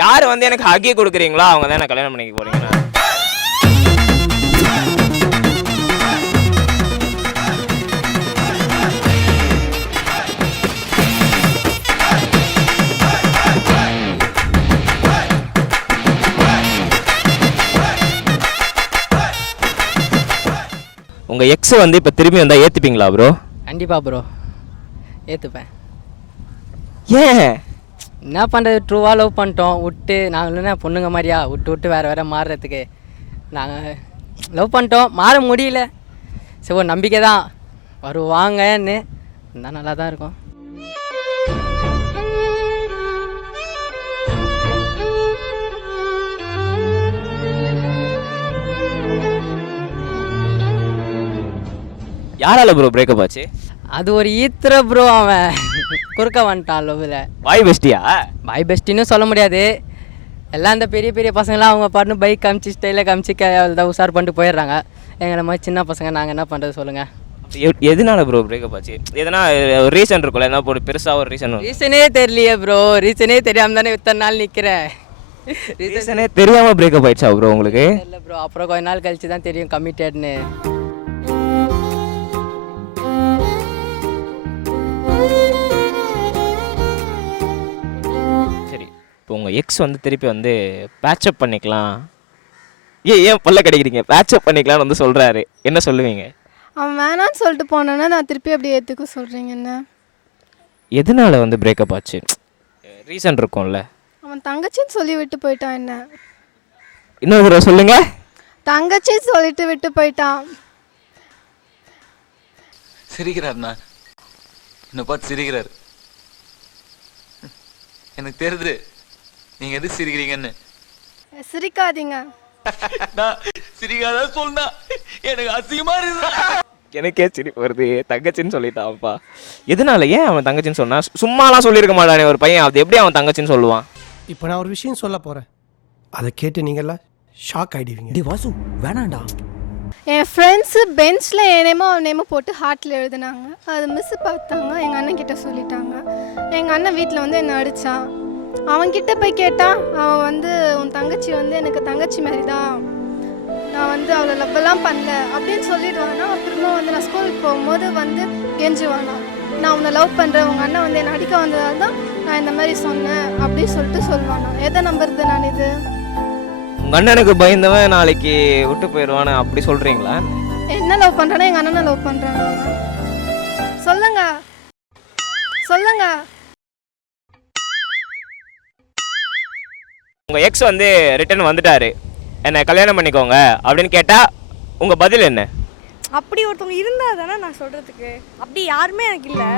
யார் வந்து எனக்கு ஹக்கி கொடுக்குறீங்களோ அவங்க தான் எனக்கு கல்யாணம் பண்ணிக்க போறீங்க. உங்கள் எக்ஸ் வந்து இப்போ திரும்பி வந்தால் ஏற்றுப்பீங்களா ப்ரோ? கண்டிப்பாக ப்ரோ ஏற்றுப்பேன். ஏன்? என்ன பண்ணுறது, ட்ரூவாக லவ் பண்ணிட்டோம் விட்டு. நாங்கள் என்ன பொண்ணுங்க மாதிரியா விட்டு வேறு மாறுறதுக்கு. நாங்கள் லவ் பண்ணிட்டோம், மாற முடியல. சரி ஒரு நம்பிக்கை தான் வருவாங்கன்னு இருந்தால் நல்லா தான் இருக்கும். யாரால ப்ரோ பிரேக்கப் ஆச்சு? அது ஒரு ஈத்திர ப்ரோ, அவன் குறுக்க வந்துட்டான் லவ்வில். பாய் பெஸ்டியா? பாய் பெஸ்டின்னு சொல்ல முடியாது. எல்லாம் அந்த பெரிய பெரிய பசங்களாம் அவங்க பாட்டு பைக் காமிச்சு ஸ்டைலில் காமிச்சு தான் உஷார் பண்ணிட்டு போயிடுறாங்க. எங்களை மாதிரி சின்ன பசங்க நாங்கள் என்ன பண்ணுறது சொல்லுங்கள். எதனால ப்ரோ பிரேக்கப் ஆச்சு? எதனா ஒரு ரீசன் இருக்கும்ல, என்ன ஒரு பெருசாக ஒரு ரீசனே தெரியலையே ப்ரோ. ரீசனே தெரியாமல் தானே இத்தனை நாள் நிற்கிறேன். ரீசனே தெரியாமல் பிரேக்கப் ஆயிடுச்சா ப்ரோ உங்களுக்கு? இல்லை ப்ரோ, அப்புறம் கொஞ்ச நாள் கழிச்சு தான் தெரியும் கமிட்டட்னு. சரி, இப்போ உங்கள் எக்ஸ் வந்து திருப்பி வந்து பேட்சப் பண்ணிக்கலாம், ஏன் பல்ல கிடைக்கிறீங்க, பேட்சப் பண்ணிக்கலாம்னு வந்து சொல்கிறாரு, என்ன சொல்லுவீங்க? அவன் வேணான்னு சொல்லிட்டு போனான்னா நான் திருப்பி அப்படி ஏற்றுக்க சொல்கிறீங்க என்ன? எதனால வந்து பிரேக்கப் ஆச்சு? ரீசன் இருக்கும்ல. அவன் தங்கச்சின்னு சொல்லி விட்டு போயிட்டான் என்ன? இன்னொரு தடவை சொல்லுங்க. தங்கச்சின்னு சொல்லிட்டு விட்டு போயிட்டான். சிரிக்கிறாருண்ணா, என்னை பார்த்து சிரிக்கிறாரு. எனக்கு தெரியுது நீங்க எது சிரிக்கிறீங்கன்னு. சிரிக்காதீங்க. சிரிக்காத சொன்னா எனக்கு அசிங்கமா இருக்கு. எனக்கே சிரிப்பு வருது, தங்கச்சின்னு சொல்லிட்டான்ப்பா. எதனால? ஏன் அவன் தங்கச்சின்னு சொன்னா? சும்மாலாம் சொல்லியிருக்க மாட்டானே ஒரு பையன், அது எப்படி அவன் தங்கச்சின்னு சொல்லுவான்? இப்போ நான் ஒரு விஷயம் சொல்ல போகிறேன், அதை கேட்டு நீங்கள்லாம் ஷாக் ஆகிடுவீங்க. டி வாசு வேணாண்டா. என் ஃப்ரெண்ட்ஸு பெஞ்சில் என் நேமோ அவன் நேமோ போட்டு ஹார்ட்டில் எழுதுனாங்க. அது மிஸ்ஸு பார்த்தாங்க, எங்கள் அண்ணன் கிட்ட சொல்லிட்டாங்க. எங்கள் அண்ணன் வீட்டில் வந்து என்னை அடித்தான். அவன்கிட்ட போய் கேட்டால் அவன் வந்து உன் தங்கச்சி வந்து எனக்கு தங்கச்சி மாதிரி தான், நான் வந்து அவளை லவ்வெல்லாம் பண்ணல அப்படின்னு சொல்லிடுவானா. அப்புறமா வந்து நான் ஸ்கூலுக்கு போகும்போது வந்து கெஞ்சுவானா, நான் உன்னை லவ் பண்ணுறேன், உங்கள் அண்ணன் வந்து என்னை அடிக்க வந்ததால் தான் நான் இந்த மாதிரி சொன்னேன் அப்படின்னு சொல்லிட்டு சொல்லுவானா. எதை நம்புறது நான்? இது உங்கள் அண்ணனுக்கு பயந்தவன் நாளைக்கு விட்டு போயிடுவானு அப்படி சொல்கிறீங்களா? என்ன லவ் பண்ணுறானா? எங்கள் அண்ணனை லவ் பண்ணுறானா? சொல்லுங்க சொல்லுங்க. உங்கள் எக்ஸ் வந்து ரிட்டர்ன் வந்துட்டாரு, என்னை கல்யாணம் பண்ணிக்கோங்க அப்படின்னு கேட்டால் உங்கள் பதில் என்ன? அப்படி ஒருத்தவங்க இருந்தால் தானே நான் சொல்கிறதுக்கு. அப்படி யாருமே எனக்கு இல்லை.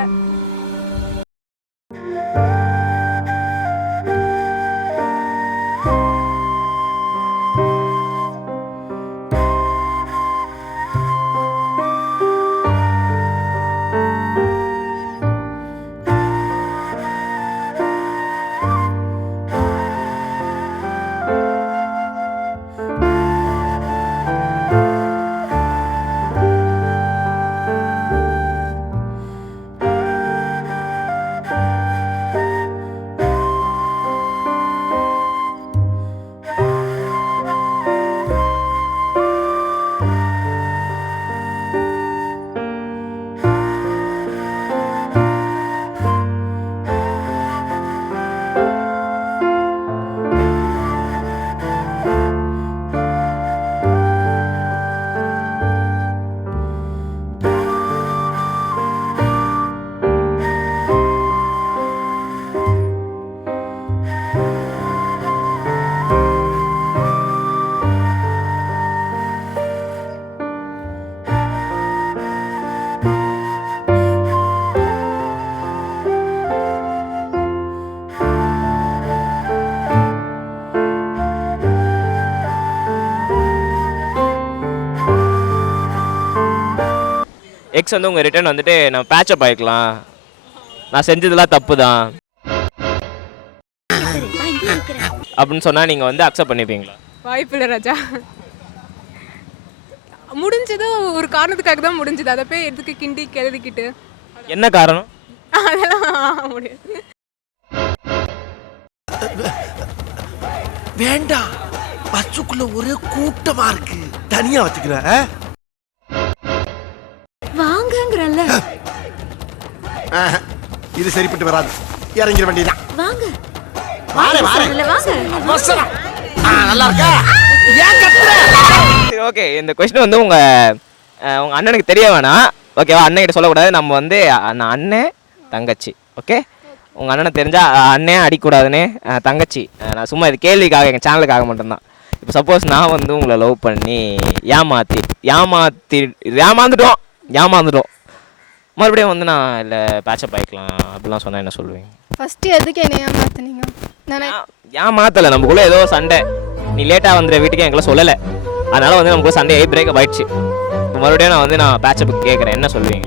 எக்ஸ் வந்து உங்கள் ரிட்டர்ன் வந்துட்டு நம்ம பேட்சப் ஆகிக்கலாம், நான் செஞ்சதெல்லாம் தப்பு தான் அப்படின்னு சொன்னால் நீங்கள் வந்து அக்செப்ட் பண்ணிப்பீங்களா? வாய்ப்பில்லை ராஜா. முடிஞ்சது ஒரு காரணத்துக்காக தான் முடிஞ்சது, அதை போய் எதுக்கு கிண்டி கிளறிக்கிட்டு. என்ன காரணம்? அதெல்லாம் முடியாது. வேண்டாம், பஸ்ஸுக்குள்ள ஒரே கூட்டமா இருக்கு, தனியா வச்சுக்கிறேன். வாங்கங்கறல்ல. இது சரிப்பட்டு வராது, இறங்கிட வேண்டியதான். வாங்க. வாரே வாரே. வாங்க. அவசரம். நல்லா இருக்கா? ஏன் கத்துற? சரி ஓகே, இந்த கொஸ்டின் வந்து உங்க அண்ணனுக்கு தெரிய வேணாம், ஓகேவா? அண்ணன் கிட்ட சொல்லக்கூடாது. நம்ம வந்து அண்ணன் தங்கச்சி, ஓகே? உங்கள் அண்ணனை தெரிஞ்சா அண்ணன் அடிக்கூடாதுன்னு, தங்கச்சி. நான் சும்மா இது கேள்விக்காக, எங்கள் சேனலுக்காக மட்டும்தான். இப்போ சப்போஸ் நான் வந்து உங்களை லவ் பண்ணி ஏமாந்துட்டோம் மறுபடியும் வந்து நான் இல்லை பேச்சப் ஆகிக்கலாம் அப்படிலாம் சொன்னால் என்ன சொல்லுவீங்க? ஃபஸ்ட்டு எதுக்கு என்னை ஏமாத்துனீங்க? ஏமாத்தலை, நமக்குள்ளே ஏதோ சண்டை. நீ லேட்டாக வந்துடுற வீட்டுக்கு எங்களை சொல்லலை, அதனால் வந்து நமக்கு சண்டே பிரேக்கப் ஆயிடுச்சு. இப்போ மறுபடியும் நான் பேச்சப்புக்கு கேட்குறேன், என்ன சொல்லுவீங்க?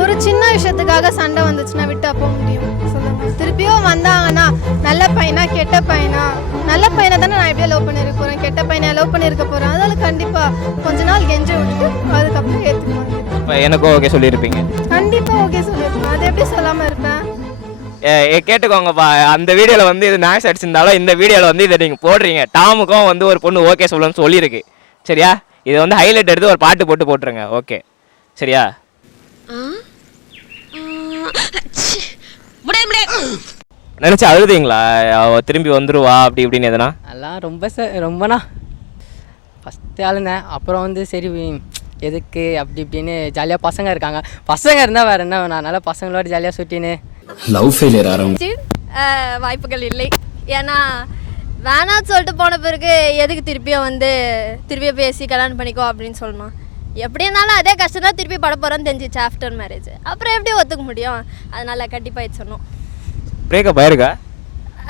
ஒரு சின்ன விஷயத்துக்காக சண்டை வந்துச்சுன்னா விட்டு போக முடியும் சொல்லுங்க? திருப்பியும் வந்தாங்கன்னா நல்ல பையனா கெட்ட பையனா? நல்ல பையனை தானே நான் எப்படியே லவ் பண்ணிருக்க போகிறேன், கெட்ட பையனை லவ் பண்ணியிருக்க போகிறேன். அதனால கண்டிப்பாக கொஞ்ச நாள் கெஞ்ச விட்டுட்டு அதுக்கப்புறம் ஏற்றுக்குவாங்க. இப்போ எனக்கும் ஓகே சொல்லியிருப்பீங்க? கண்டிப்பாக ஓகே சொல்லியிருப்பேன். அது எப்படி சொல்லாமல் இருப்பேன்? கேட்டுக்கோங்கப்பா, அந்த வீடியோவில் வந்து இது மேக்ஸ் அடிச்சிருந்தாலும் இந்த வீடியோவில் வந்து இதை நீங்கள் போடுறீங்க. டாமுக்கும் வந்து ஒரு பொண்ணு ஓகே சொல்லணும்னு சொல்லியிருக்கு, சரியா? இதை வந்து ஹைலைட் எடுத்து ஒரு பாட்டு போட்டுருங்க, ஓகே சரியா? நினச்சி அழுதுங்களா அவ திரும்பி வந்துருவா அப்படி இப்படின்னு எதனா? அதெல்லாம் ரொம்பண்ணா ஃபஸ்ட்டு அழுந்தேன். அப்புறம் வந்து சரி எதுக்கு அப்படி இப்படின்னு ஜாலியாக பசங்க இருக்காங்க, பசங்க இருந்தால் வேறு என்ன வேணாம், அதனால் பசங்களோட ஜாலியாக சுட்டின்னு. லவ் ஃபெயிலியர் ஆரம்பிச்சு வாய்ப்புகள் இல்லை. ஏன்னா வேணான்னு சொல்லிட்டு போன பிறகு எதுக்கு திருப்பியும் பேசி கல்யாணம் பண்ணிக்கோ அப்படின்னு சொல்லணும். எப்படி இருந்தாலும் அதே கஷ்டம் தான் திருப்பி பட போகிறோன்னு தெரிஞ்சிச்சு ஆஃப்டர் மேரேஜ். அப்புறம் எப்படி ஒத்துக்க முடியும்? அதனால கண்டிப்பாக சொன்னோம். பிரேக்கப் ஆயிருக்கா?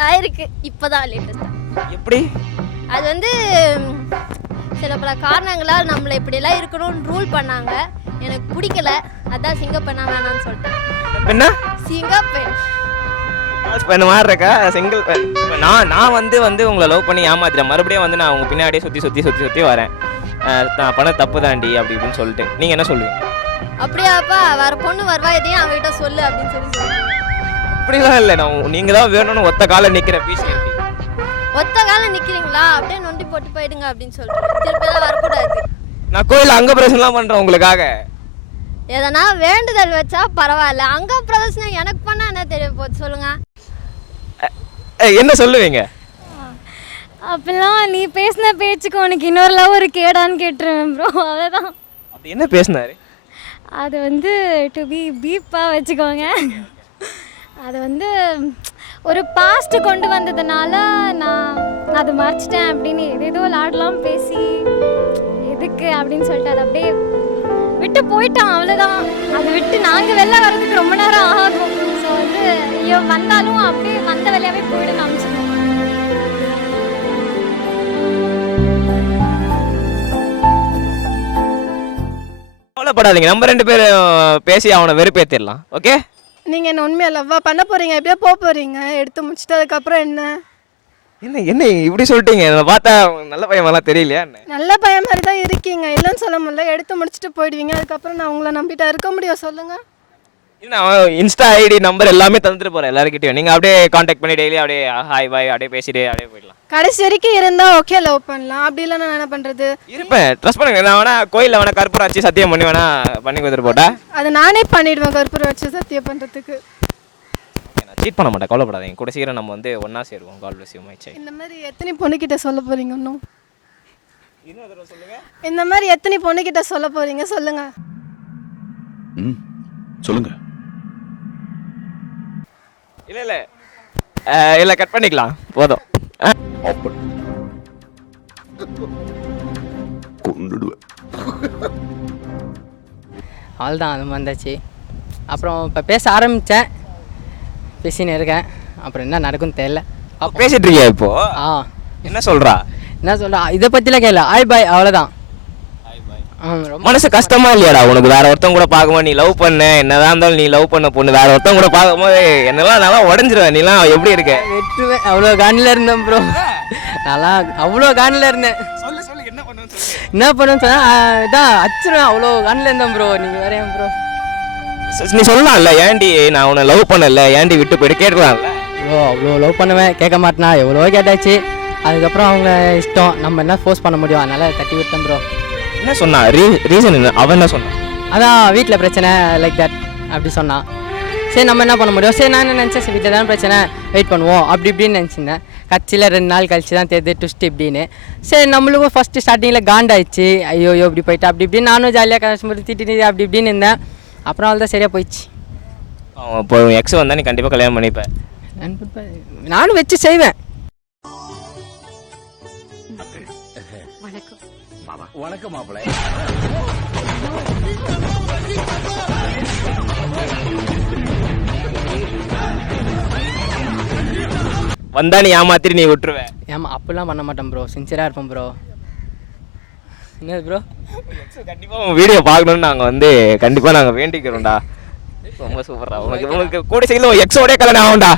ஆயிருக்கு, இப்போ தான் லேட்டஸ்ட்டாக. எப்படி? அது வந்து சில பல காரணங்களால் நம்மளை இப்படியெல்லாம் இருக்கணும்னு ரூல் பண்ணாங்க. எனக்கு பிடிக்கல, அதான் சிங்கப்பெண்ணா வேணான்னு சொல்லிட்டேன். என்ன சிங்கப்பெண் பெண் மாதிரி இருக்கா? சிங்கிள் பெண். நான் வந்து உங்களை லவ் பண்ணி ஏமாத்திட்டேன், மறுபடியும் வந்து நான் உங்கள் பின்னாடியே சுற்றி வரேன், நான் பண்ண தப்பு தாண்டி அப்படி இப்படின்னு சொல்லிட்டு நீங்கள் என்ன சொல்லுவீங்க? அப்படியாப்பா, வேற பொண்ணு வருவா, இதையும் அவங்ககிட்ட சொல்லு அப்படின்னு சொல்லுவாங்க. அப்படிலாம் இல்லை, நீங்கள் தான் வேணும்னு ஒத்த காலம் நிற்கிற பீஸ். ஒத்த காலம் நிற்கிறீங்களா? அப்படியே நொண்டி போட்டு போயிடுங்க அப்படின்னு சொல்லிட்டு திருப்பியெல்லாம் வரக்கூடாது. நான் கோயில் அங்க பிரதர்ஷனலாம் பண்ணுறேன் உங்களுக்காக. எதனா வேண்டுதல் வச்சா பரவாயில்ல, அங்க பிரதர்ஷனம் எனக்கு பண்ணா என்ன தெரிய போகுது சொல்லுங்க? என்ன சொல்லுவீங்க? அப்பெல்லாம் நீ பேசின பேச்சுக்கு உனக்கு இன்னொரு லவ் ஒரு கேடான்னு கேட்டுருவேன் ப்ரோ, அவ்வளோதான். அப்படி என்ன பேசினாரு? அது வந்து டு பி பீப்பாக வச்சுக்கோங்க. அது வந்து ஒரு பாஸ்ட் கொண்டு வந்ததுனால நான் அதை மறைச்சிட்டேன் அப்படின்னு ஏதேதோ விளாடலாம் பேசி எதுக்கு அப்படின்னு சொல்லிட்டு அதை அப்படியே விட்டு போயிட்டான், அவ்வளோதான். அதை விட்டு நாங்கள் வெளில வர்றதுக்கு ரொம்ப நேரம் ஆகும். ஸோ வந்து ஐயோ வந்தாலும் அப்படியே வந்த வெளியாகவே போயிடுங்க அப்படின்னு கவலைப்படாதீங்க, நம்ம 2 பேரும் பேசி அவனை வெறுப்பேற்றிடலாம், ஓகே? நீங்கள் என்ன உண்மையாக லவ்வா பண்ண போகிறீங்க? எப்படியோ போக போகிறீங்க, எடுத்து முடிச்சுட்டு அதுக்கப்புறம் என்ன இப்படி சொல்லிட்டீங்க? பார்த்தா நல்ல பையன் மாதிரிலாம் தெரியலையா? நல்ல பையன் மாதிரி தான் இருக்கீங்க, இல்லைன்னு சொல்ல முடியல. எடுத்து முடிச்சுட்டு போயிடுவீங்க, அதுக்கப்புறம் நான் உங்களை நம்பிட்டா இருக்க முடியும் சொல்லுங்கள்? நான் இன்ஸ்டா ஐடி நம்பர் எல்லாமே தந்துட்டு போகிறேன் எல்லாருக்கிட்டையும். நீங்கள் அப்படியே காண்டாக்ட் பண்ணி டெய்லி அப்படியே ஹாய் பாய் அப்படியே பேசிட்டு அப்படியே போயிடலாம். கடைசி வரைக்கும் இருந்தால் ஓகே லவ் பண்ணலாம், அப்படி இல்லை நான் என்ன பண்ணுறது? இருப்பேன், ட்ரஸ்ட் பண்ணுங்க. நான் வேணா கோயிலில் வேணா கற்பூரம் வச்சு சத்தியம் பண்ணி வேணா பண்ணி கொடுத்துட்டு போட்டா அது நானே பண்ணிவிடுவேன், கற்பூரம் வச்சு சத்தியம் பண்ணுறதுக்கு. நான் சீட் பண்ண மாட்டேன், கவலைப்படாதீங்க. கூட சீக்கிரம் நம்ம வந்து ஒன்றா சேருவோம். கால் பிளஸ் யூ மை சைல்ட். இந்த மாதிரி எத்தனை பொண்ணுக்கிட்ட சொல்ல போகிறீங்க இன்னும்? இந்த மாதிரி எத்தனை பொண்ணுக்கிட்ட சொல்ல போகிறீங்க சொல்லுங்க? சொல்லுங்க. இல்லை கட் பண்ணிக்கலாம், போதும். அவ்வளோதான், அது வந்தாச்சு. அப்புறம் இப்போ பேச ஆரம்பித்தேன், பேசின்னு இருக்கேன். அப்புறம் என்ன நடக்கும்னு தெரியல. பேசிட்டு இருக்கியா இப்போ? என்ன சொல்கிறா? இதை பற்றிலாம் கேட்கல, ஆய் பாய் அவ்வளோதான். மனசு கஷ்டமா இல்லையாடா உனக்கு? வேற ஒருத்தவங்க கூட பார்க்கும்போது நீ லவ் பண்ண, என்னதான் இருந்தாலும் நீ லவ் பண்ண பொண்ணு வேற ஒருத்தவங்க கூட பார்க்கும்போது என்னெல்லாம் நல்லா உடஞ்சிருவேன். நீலாம் எப்படி இருக்க? வெட்டுவேன், அவ்வளோ காணில் இருந்தேன் ப்ரோ. நல்லா அவ்வளோ காணில் இருந்தேன். என்ன பண்ணுன்னு சொன்னால் இதான் அச்சுருவேன், அவ்வளோ காணில் இருந்தேன் ப்ரோ. நீங்கள் வேற ஏன் ப்ரோ? நீ சொல்லலாம்ல, ஏன்டி நான் உன்னை லவ் பண்ணல, ஏன்டி விட்டு போயிட்டு கேட்கலாம்ல? ப்ரோ அவ்வளோ லவ் பண்ணுவேன், கேட்க மாட்டேனா? எவ்வளோ கேட்டாச்சு, அதுக்கப்புறம் அவங்க இஷ்டம், நம்ம என்ன ஃபோர்ஸ் பண்ண முடியும், அதனால் தட்டி விட்டேன் ப்ரோ. என்ன சொன்னா ரீசன் என்ன? அவன் என்ன சொன்னான்? அதான் வீட்டில் பிரச்சனை லைக் தட் அப்படி சொன்னான். சரி நம்ம என்ன பண்ண முடியும், சரி நான் என்ன நினச்சேன், சரி வீட்டில் தான் பிரச்சனை, வெயிட் பண்ணுவோம் அப்படி இப்படின்னு நினச்சிருந்தேன். கட்சியில் 2 நாள் கழிச்சு தான் தெரியுது ட்விஸ்ட் இப்படின்னு. சரி நம்மளுக்கும் ஃபஸ்ட்டு ஸ்டார்டிங்கில் காண்டாயிடுச்சு, ஐயோ இப்படி போயிட்டு அப்படி இப்படின்னு நானும் ஜாலியாக கஷ்டப்பட்டு திட்டிட்டு அப்படி இப்படின்னு இருந்தேன். அப்புறம் அவள் தான் சரியாக போயிடுச்சு. இப்போ எக்ஸ் வந்தால் நீ கண்டிப்பாக கல்யாணம் பண்ணிப்பேன்? நானும் வச்சு செய்வேன். வணக்கம் மாப்பிள்ளை. வந்தா நீ ஏமாத்திட்டு நீ விட்டுருவேன்? ஏமா அப்படிலாம் பண்ண மாட்டேன் ப்ரோ, சின்சியராக இருப்பேன் ப்ரோ. என்ன ப்ரோ? கண்டிப்பாக உங்கள் வீடியோ பார்க்கணுன்னு நாங்கள் வந்து கண்டிப்பாக நாங்கள் வேண்டிக்கிறோம்டா. ரொம்ப சூப்பர்டா. உங்களுக்கு கூட சேர்ந்து எக்ஸோடய கல்யாணம் ஆகும்டா.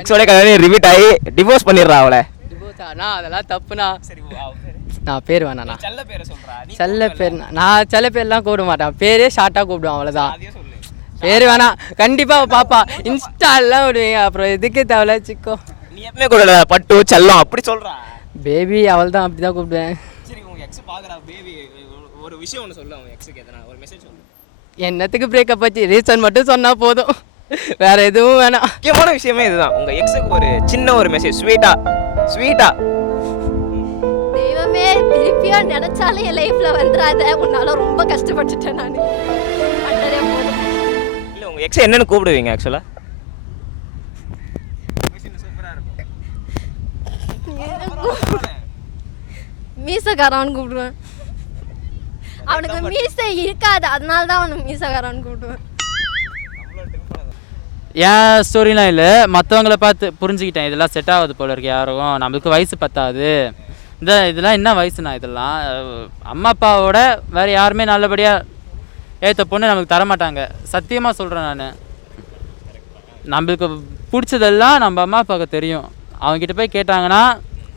எக்ஸோடய கல்யாணம் ரிப்பீட் ஆகி டிவோர்ஸ் பண்ணிடுறா அவளை. டிவோர்ஸாண்ணா? அதெல்லாம் தப்புண்ணா. நான் பேர் வேணாண்ணா. செல்ல பேர் நான் செல்ல பேர்லாம் கூப்பிட மாட்டேன், பேரே ஷார்ட்டாக கூப்பிடுவேன், அவ்வளோதான். பேர் வேணாம். கண்டிப்பாக பாப்பா இன்ஸ்டாலாம் விடுவீங்க, அப்புறம் எதுக்கு தேவையில்ல சிக்கோ. நீ எப்பவுமே கூட பட்டு செல்லம் அப்படி சொல்கிறா. பேபி அவள் தான் அப்படி தான் கூப்பிடுவேன். சரி உங்கள் எக்ஸ் பார்க்குறா பேபி, ஒரு விஷயம் ஒன்று சொல்லு அவங்க எக்ஸுக்கு, எதனா ஒரு மெசேஜ் சொல்லு. என்னத்துக்கு பிரேக்கப் ஆச்சு, ரீசன் மட்டும் சொன்னால் போதும், வேற எதுவும் வேணாம். முக்கியமான விஷயமே இதுதான். உங்கள் எக்ஸுக்கு ஒரு சின்ன ஒரு மெசேஜ், ஸ்வீட்டா. தெய்வமே திருப்பியும் நினைச்சாலும் என் லைஃப்ல வந்துடாத, உன்னால ரொம்ப கஷ்டப்பட்டுட்டேன் நான். பண்ணதே போதும். இல்லை உங்கள் எக்ஸ் என்னென்னு கூப்பிடுவீங்க ஆக்சுவலாக? மீசக்காரன் கூப்பிடுவேன். அவனுக்கு மீசை இருக்காது, அதனால தான் அவனுக்கு மீசக்காரன் கூப்பிடுவேன். ஏன் ஸ்டோரிலாம் இல்லை, மற்றவங்கள பார்த்து புரிஞ்சுக்கிட்டேன், இதெல்லாம் செட் ஆகுது போல இருக்கு, யாருக்கும் நம்மளுக்கு வயசு பத்தாது, இதெல்லாம் என்ன வயசுண்ணா, இதெல்லாம் அம்மா அப்பாவோட வேறு யாருமே நல்லபடியாக ஏற்ற பொண்ணு நமக்கு தரமாட்டாங்க. சத்தியமாக சொல்கிறேன் நான். நம்மளுக்கு பிடிச்சதெல்லாம் நம்ம அம்மா அப்பாவுக்கு தெரியும். அவங்ககிட்ட போய் கேட்டாங்கன்னா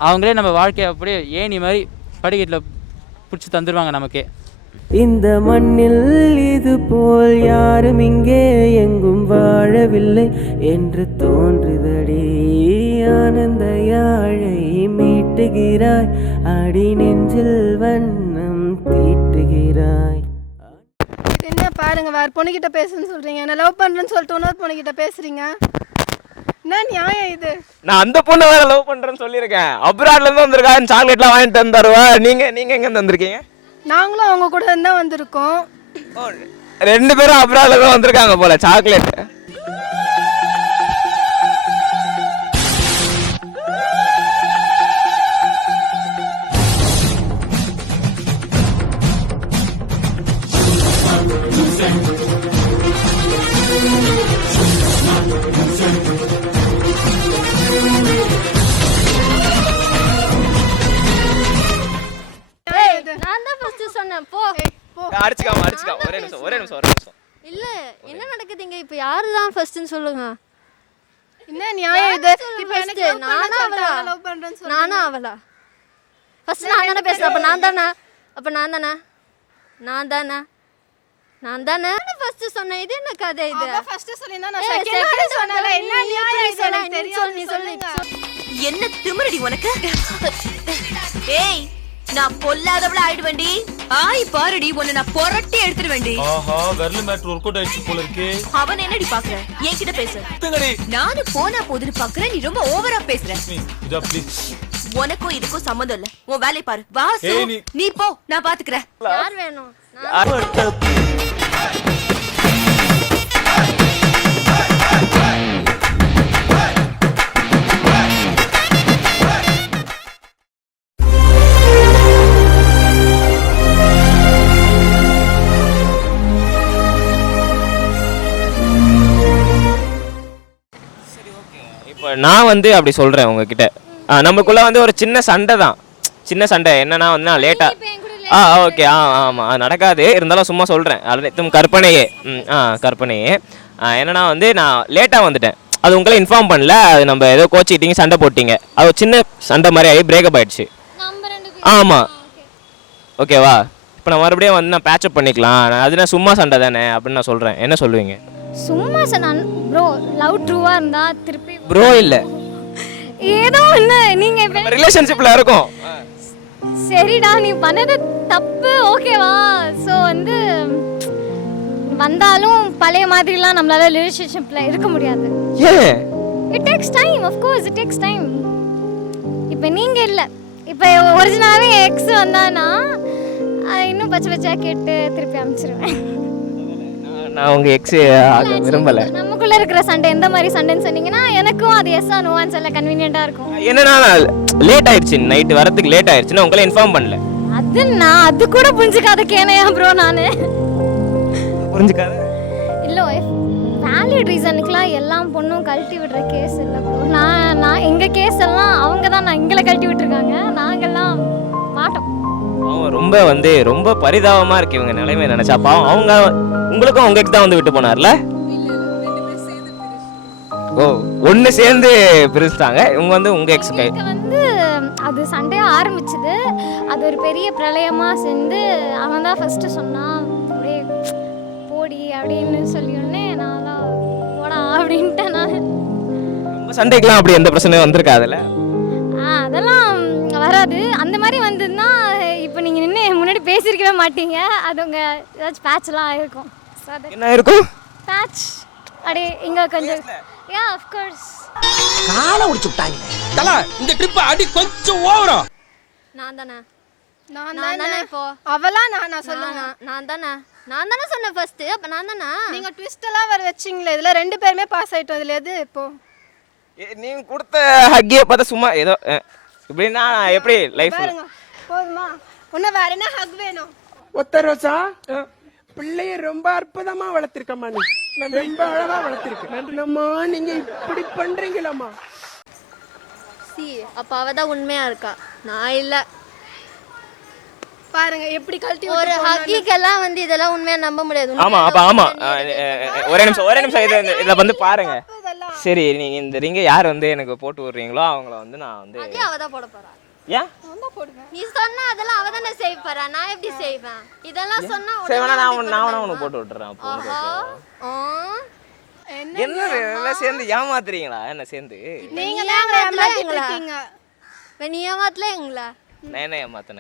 அவங்களே நம்ம வாழ்க்கையை அப்படியே ஏணி மாதிரி படிக்கட்டில் பிடிச்சி தந்துடுவாங்க நமக்கே. இந்த மண்ணில் இது போல் யாரும் இங்கே எங்கும் வாழவில்லை என்று தோன்றுதடி. ஆனந்த யாழை மீட்டுகிறாய், அடி நெஞ்சில் வண்ணம் தீட்டுகிறாய். இது என்ன பாருங்க, வேறு பொண்ணுக்கிட்ட பேசுன்னு சொல்கிறீங்க, என்ன லவ் பண்ணுறேன்னு சொல்லிட்டு இன்னொரு பொண்ணுக்கிட்ட பேசுகிறீங்க, என்ன நியாயம் இது? நான் அந்த பொண்ணை வேற லவ் பண்ணுறேன்னு சொல்லியிருக்கேன். அப்ராட்லேருந்து வந்திருக்கேன், சாக்லேட்லாம் வாங்கிட்டு தந்துருவா. நீங்கள் எங்கேருந்து வந்திருக்கீங்க? நாங்களும் அவங்க கூட தான் வந்திருக்கோம். 2 பேரும் அப்ராட்ல தான் வந்திருக்காங்க போல சாக்லேட். நான் தான் ஃபர்ஸ்ட் சொன்னேன், போ. அடிச்சுக்காம ஒரே நிமிஷம். இல்ல என்ன நடக்குதுங்க இப்போ, யாரு தான் ஃபர்ஸ்ட்னு சொல்லுங்க. என்ன நியாயம் இது? இப்போ எனக்கு லவ் பண்றேன்னு சொல்றேன். நானா அவளா? ஃபர்ஸ்ட் நான் தான பேசுறேன், அப்ப நான் தானே ஃபர்ஸ்ட் சொன்னேன். இது என்ன கதை இது? அவ ஃபர்ஸ்ட் சொல்லினா நான் செகண்ட் சொன்னல. என்ன நியாயம் இது? எனக்கு தெரியும், நீ சொல்லு. என்ன திமிரடி உனக்கு? ஏய் நான் பொல்லாதவள ஆயிடுவேண்டி. ஆய் பாருடி, உன்னை நான் புரட்டி எடுத்துடுவேண்டி. ஆஹா வெர்ல மேட்ரு ஒர்க் அவுட் ஆயிடுச்சு போல இருக்கு. அவன் என்னடி பாக்குற? என்கிட்ட பேசு. நானு போனா போதுன்னு பாக்குறேன், நீ ரொம்ப ஓவரா பேசுற. இதா ப்ளீஸ். உனக்கும் இதுக்கும் சம்மந்தம் இல்ல, உன் வேலையை பாரு. வாசு நீ போ, நான் பாத்துக்கிறேன். யார் வேணும்? இப்போ நான் வந்து அப்படி சொல்கிறேன் உங்ககிட்ட, நமக்குள்ளே வந்து ஒரு சின்ன சண்டை என்னன்னா வந்து நான் லேட்டாக ஓகே ஆமாம் அது நடக்காது, இருந்தாலும் சும்மா சொல்கிறேன், அது கற்பனையே. கற்பனையே. என்னன்னா வந்து நான் லேட்டாக வந்துட்டேன், அது உங்களை இன்ஃபார்ம் பண்ணல, அது நம்ம ஏதோ கோச்சிக்கிட்டீங்க, சண்டை போட்டிங்க, அது ஒரு சின்ன சண்டை மாதிரி ஆகி பிரேக்கப் ஆகிடுச்சு. ஆமாம் ஓகேவா? இப்போ நான் மறுபடியும் வந்து நான் பேட்சப் பண்ணிக்கலாம், அது நான் சும்மா சண்டை தானே அப்படின்னு நான் சொல்கிறேன். என்ன சொல்லுவீங்க? சும்மா சொன்னான் ப்ரோ. லவ் ட்ரூவாக இருந்தால் திருப்பி ப்ரோ இல்லை ஏதோ ஒன்று நீங்கள் இப்போ ரிலேஷன்ஷிப்ல இருக்கும். சரிடா நீ பண்ணது தப்பு ஓகேவா. ஸோ வந்து வந்தாலும் பழைய மாதிரிலாம் நம்மளால ரிலேஷன்ஷிப்பில் இருக்க முடியாது. ஏன்? It takes time, of course it takes time. இப்போ நீங்கள் இல்லை, இப்போ ஒரிஜினலாகவே எக்ஸ் வந்தானா இன்னும் பச்சை பச்சையாக கேட்டு திருப்பி அனுப்பிச்சிருவேன். நான் உங்க எக்ஸ் ஆக விரும்பல. நமக்குள்ள இருக்கிற சண்டை எந்த மாதிரி சண்டைன்னு சொன்னீங்கன்னா எனக்கும் அது எஸ்ஸா நோவான்னு சொல்ல கன்வீனியண்டா இருக்கும். என்னன்னா லேட் ஆயிடுச்சு, நைட் வரதுக்கு லேட் ஆயிடுச்சுன்னா உங்களை இன்ஃபார்ம் பண்ணல. அது நான் அது கூட புரிஞ்சுக்காத கேனையா ப்ரோ நானு. புரிஞ்சுக்காத இல்ல வேலிட் ரீசனுக்குலாம் எல்லாம் பொண்ணும் கழட்டி விடுற கேஸ் இல்லை ப்ரோ. நான் எங்க கேஸ் எல்லாம் அவங்க தான் எங்களை கழட்டி விட்டுருக்காங்க, நாங்கெல்லாம் மாட்டோம். அவன் ரொம்ப வந்து ரொம்ப பரிதாபமா இருக்கு இவங்க நிலைமை நினைச்சா. பாவம் அவங்க உங்களுக்கும் உங்க எக்ஸ் தான் வந்து விட்டு போனார்ல. ஓ ஒன்று சேர்ந்து பிரிச்சுட்டாங்க. இவங்க வந்து உங்க எக்ஸ் வந்து அது சண்டையாக ஆரம்பிச்சது, அது ஒரு பெரிய பிரளயமாக சேர்ந்து அவன் தான் ஃபஸ்ட்டு சொன்னான் அப்படியே போடி அப்படின்னு சொல்லி உடனே நான்லாம் போடா அப்படின்ட்டு நான். சண்டைக்கெல்லாம் அப்படி எந்த பிரச்சனையும் வந்திருக்காதுல்ல? அதெல்லாம் வராது. அந்த மாதிரி வந்ததுன்னா இப்போ நீங்கள் நின்று முன்னாடி பேசியிருக்கவே மாட்டீங்க. அது உங்கள் ஏதாச்சும் பேட்ச்லாம் ஆகிருக்கும். என்ன இருக்கும்? பேட்ச் அப்படியே இங்கே கொஞ்சம் யா ஆஃப்கோர்ஸ். காலை உடிச்சு விட்டாங்க. தல இந்த ட்ரிப் அடி கொஞ்சம் ஓவரா. நான் தானே நான் நான் தானே இப்போ அவளா நான் சொல்லுங்க. நான் தானே சொன்னேன் ஃபர்ஸ்ட். அப்ப நான் தானே. நீங்க ட்விஸ்ட் எல்லாம் வேற வச்சிங்களே, இதுல 2 பேருமே பாஸ் ஆயிட்டோம். இதுல எது இப்போ நீங்க கொடுத்த ஹக்கியை பார்த்தா சும்மா ஏதோ இப்படின்னா எப்படி லைஃப் பாருங்க போதுமா? உன்ன வேற என்ன ஹக் வேணும்? ஒத்த ரோசா பிள்ளைய ரொம்ப அற்புதமா வளர்த்திருக்கம்மா, நீ ரொம்ப அழகா வளர்த்திருக்க. நீங்க இப்படி பண்றீங்களாம்மா? அப்ப அவ தான் உண்மையா இருக்கா, நான் இல்ல. பாருங்க எப்படி கழட்டி ஒரு ஹக்கிக்கெல்லாம் வந்து இதெல்லாம் உண்மையா நம்ப முடியாது. ஆமா அப்ப ஆமா ஒரே நிமிஷம் இதை வந்து பாருங்க. சரி நீங்க இந்த ரிங்கை யார் வந்து எனக்கு போட்டு விடுறீங்களோ அவங்கள வந்து நான் வந்து அதே அவ தான் போட போறா. ஏன்? நீ சொன்னா அதெல்லாம் அவ தானே சேவ் பண்றா, நான் எப்படி செய்வேன்? இதெல்லாம் சொன்னா சரி வேணா நான் உனக்கு போட்டு விட்டுறேன். அப்போ என்ன எல்லாம் சேர்ந்து ஏமாத்துறீங்களா? என்ன சேர்ந்து நீங்க தான் ஏமாத்திட்டு இருக்கீங்க. நீ ஏமாத்தல எங்களா? நான் என்ன ஏமாத்தினேன்?